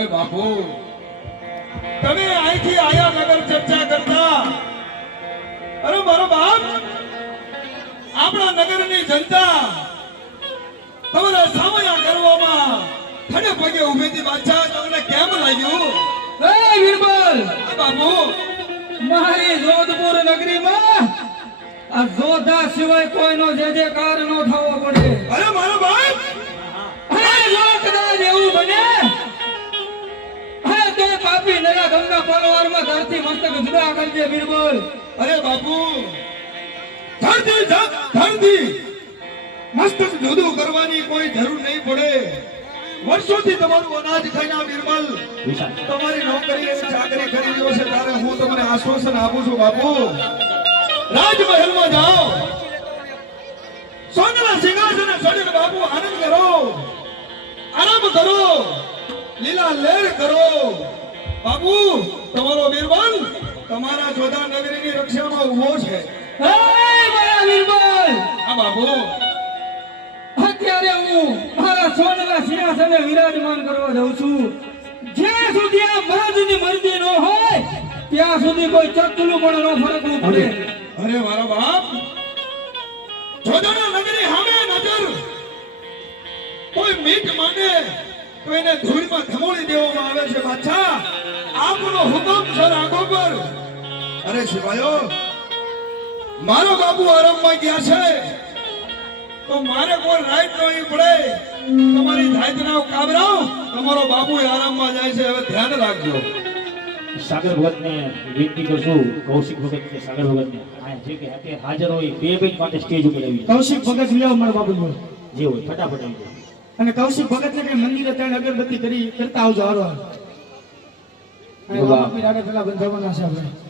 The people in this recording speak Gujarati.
અરે બાપુ તમે અહીંથી આયા નગર ચર્ચા કરતા અરે મારો બાપ આપણા નગરની જનતા તમારા સામયા કરવામાં ખડે પગે ઊભી હતી બાદશાહ તમને કેમ લાગ્યું એ વીરબલ બાપુ મારી જોધપુર નગરીમાં આ જોધા સિવાય કોઈનો જે કાર ન થવો પડે અરે મારો બાપ અરે જો કદાચ એવું બને હા તો પાપી નરા ગંગા પલવારમાં ધરતી મસ્તક જુદા કરજે વીરબલ અરે બાપુ ધરતી મસ્તક જુદું કરવાની કોઈ જરૂર નહીં પડે વર્ષોથી તમારું અનાજ ખાઈના બિરબલ તમારી નોકરી અને ચાકરી કરી રહ્યો છે ત્યારે હું તમને આશ્વાસન આપું છું બાપુ રાજમહેલમાં જાઓ સોનાના સિંહાસને ચડીને બાપુ આનંદ કરો આરામ કરો લીલા લેર કરો બાપુ તમારો બિરબલ તમારા જોધા નગરીની રક્ષામાં ઊભો છે હે મારા વીરબલ આ બાપુ અત્યારે હું મારા સોનાના સિંહાસને વિરાજમાન કરવા જાઉં છું જ્યાં સુધી આ મહારાજની મરજી ન હોય ત્યાં સુધી કોઈ ચકલું પણ ન ફરકવું પડે અરે મારો બાપ જોધાના નગરી સામે નજર કોઈ મીઠ માંગે તો એને ધૂળમાં ધમોળી દેવામાં આવે છે બાદશાહ આપનો હુકમ સર આંખો પર અરે સિપાહીઓ મારો બાપુ આરામમાં ગયા છે તો મારે કોઈ રાઈટ નહીં પડે તમારી જાતના કાબરાઓ તમારો બાપુ આરામમાં જાય છે હવે ધ્યાન રાખજો સાગર ભગતને વિનંતી કરશું કૌશિક ભગતને સાગર ભગતને આ જે કે હાથે હાજર હોય બે બેન માટે સ્ટેજ ઉપર આવી કૌશિક ભગત લેવો મારા બાપુ જે હોય ફટાફટ આવી જાય અને કૌશિક ભગત ને મંદિરે ત્યાં અગરબત્તી કરી કરતા આવજો હારો બાપી રાડે પેલા બંધાવવાના છે આપણે